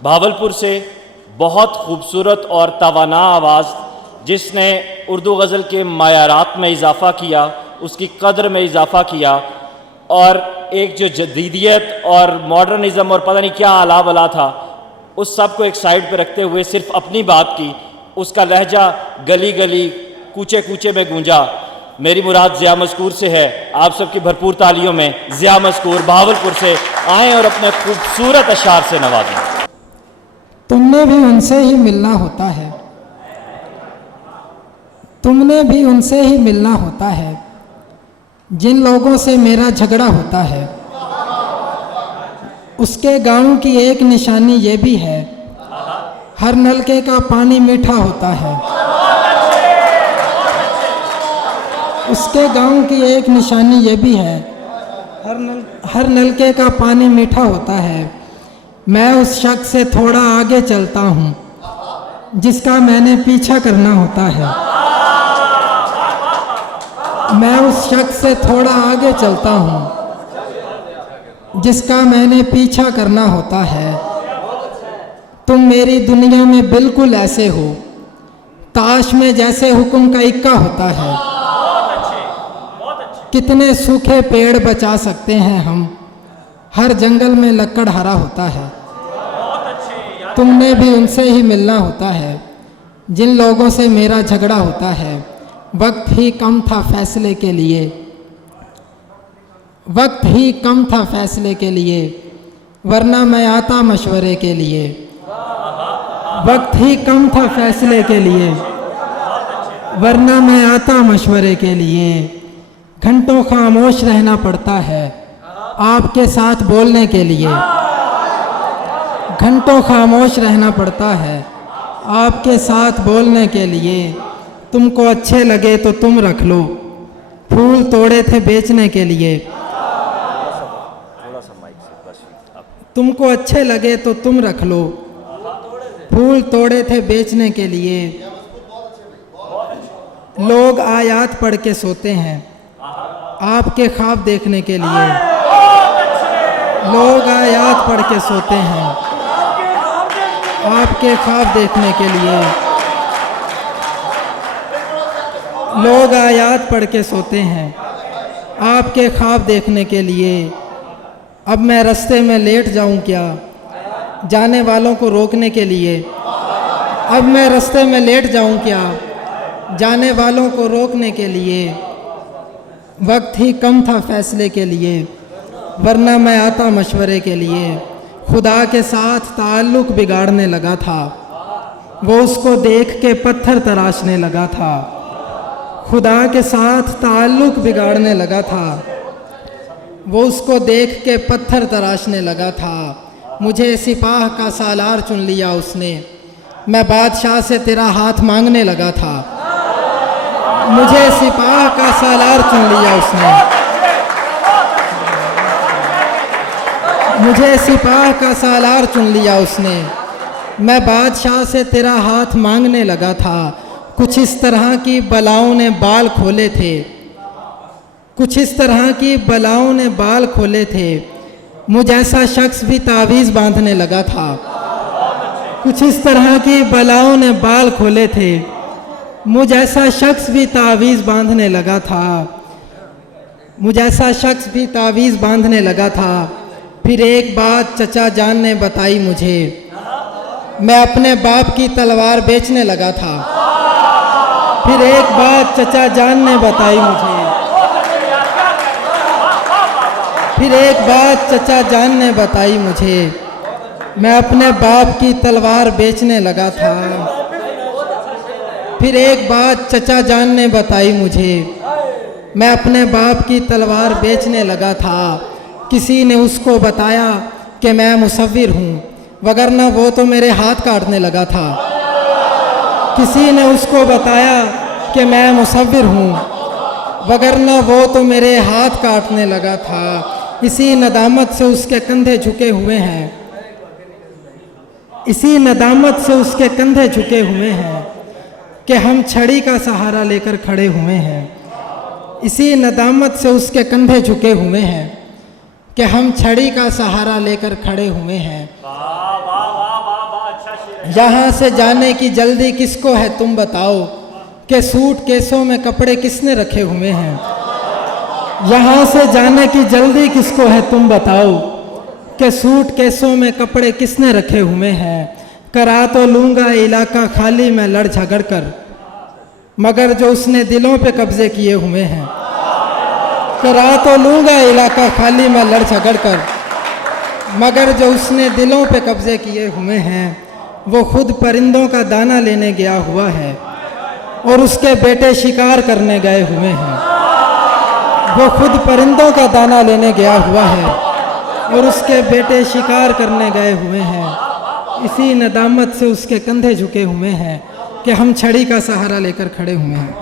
भावलपुर से बहुत खूबसूरत और तवाना आवाज़ जिसने उर्दू गज़ल के मायारात में इजाफ़ा किया, उसकी कदर में इजाफ़ा किया और एक जो जदीदियत और मॉडर्निज़म और पता नहीं क्या आला बला था उस सब को एक साइड पर रखते हुए सिर्फ अपनी बात की। उसका लहजा गली गली कूचे कूचे में गूंजा। मेरी मुराद ज़िया मज़कूर से है। आप सबकी भरपूर तालियों में ज़िया मज़कूर भावलपुर से आएँ और अपने खूबसूरत अशार से नवाजें। तुमने भी उनसे ही मिलना होता है, तुमने भी उनसे ही मिलना होता है जिन लोगों से मेरा झगड़ा होता है। उसके गाँव की एक निशानी ये भी है, हर नलके का पानी मीठा होता है। उसके गाँव की एक निशानी ये भी है, हर नलके का पानी मीठा होता है। मैं उस शख्स से थोड़ा आगे चलता हूँ जिसका मैंने पीछा करना होता है। मैं उस शख्स से थोड़ा आगे चलता हूँ जिसका मैंने पीछा करना होता है। तुम मेरी दुनिया में बिल्कुल ऐसे हो, ताश में जैसे हुक्म का इक्का होता है। कितने सूखे पेड़ बचा सकते हैं हम, हर जंगल में लकड़ हरा होता है। तुमने भी उनसे ही मिलना होता है जिन लोगों से मेरा झगड़ा होता है। वक्त ही कम था फैसले के लिए, वक्त ही कम था फैसले के लिए, वरना मैं आता मशवरे के लिए। वक्त ही कम था फैसले के लिए, वरना मैं आता मशवरे के लिए। घंटों खामोश रहना पड़ता है आपके साथ बोलने के लिए। घंटों खामोश रहना पड़ता है आपके साथ बोलने के लिए। तुमको अच्छे लगे तो तुम रख लो, फूल तोड़े थे बेचने के लिए। तुमको अच्छे लगे तो तुम रख लो, फूल तोड़े थे बेचने के लिए। लोग आयात पढ़ के सोते हैं आपके ख्वाब देखने के लिए। लोग आयात पढ़ के सोते हैं आपके ख्वाब देखने के लिए। लोग आयात पढ़ के सोते हैं आपके ख्वाब देखने के लिए। अब मैं रास्ते में लेट जाऊं क्या जाने वालों को रोकने के लिए। अब मैं रास्ते में लेट जाऊं क्या जाने वालों को रोकने के लिए। वक्त ही कम था फैसले के लिए, वरना मैं आता मशवरे के लिए। खुदा के साथ ताल्लुक़ बिगाड़ने लगा था, वो उसको देख के पत्थर तराशने लगा था। खुदा के साथ ताल्लुक़ बिगाड़ने लगा था, वो उसको देख के पत्थर तराशने लगा था। मुझे सिपाह का सालार चुन लिया उसने, मैं बादशाह से तेरा हाथ मांगने लगा था। मुझे सिपाह का सालार चुन लिया उसने, मुझे सिपाह का सालार चुन लिया उसने। मैं बादशाह से तेरा हाथ मांगने लगा था। कुछ इस तरह की बलाओं ने बाल खोले थे, कुछ इस तरह की बलाओं ने बाल खोले थे। मुझ ऐसा शख्स भी तावीज़ बांधने लगा था। कुछ इस तरह की बलाओं ने बाल खोले थे, मुझ ऐसा शख्स भी तावीज़ बांधने लगा था। मुझ ऐसा शख्स भी तावीज़ बांधने लगा था। फिर एक बात चचा जान ने बताई मुझे, मैं अपने बाप की तलवार बेचने लगा था। फिर एक बात चचा जान ने बताई मुझे, फिर एक बात चचा जान ने बताई मुझे, मैं अपने बाप की तलवार बेचने लगा था। फिर एक बात चचा जान ने बताई मुझे, मैं अपने बाप की तलवार बेचने लगा था। किसी ने उसको बताया कि मैं मुसव्विर हूँ, वगरना वो तो मेरे हाथ काटने लगा था। किसी ने उसको बताया कि मैं मुसव्विर हूँ, वगरना वो तो मेरे हाथ काटने लगा था। इसी नदामत से उसके कंधे झुके हुए हैं, इसी नदामत से उसके कंधे झुके हुए हैं कि हम छड़ी का सहारा लेकर खड़े हुए हैं। इसी नदामत से उसके कंधे झुके हुए हैं कि हम छड़ी का सहारा लेकर खड़े हुए हैं। यहाँ से जाने की जल्दी किसको है तुम बताओ, कि सूट केसों में कपड़े किसने रखे हुए हैं। यहाँ से जाने की जल्दी किसको है तुम बताओ, कि सूट केसों में कपड़े किसने रखे हुए हैं। करा तो लूँगा इलाका खाली मैं लड़ झगड़ कर, मगर जो उसने दिलों पे कब्जे किए हुए हैं। करा तो लूँगा इलाका खाली मैं लड़ झगड़ कर, मगर जो उसने दिलों पे कब्जे किए हुए हैं, वो खुद परिंदों का दाना लेने गया हुआ है और उसके बेटे शिकार करने गए हुए हैं। वो खुद परिंदों का दाना लेने गया हुआ है और उसके बेटे शिकार करने गए हुए हैं। इसी नदामत से उसके कंधे झुके हुए हैं कि हम छड़ी का सहारा लेकर खड़े हुए हैं।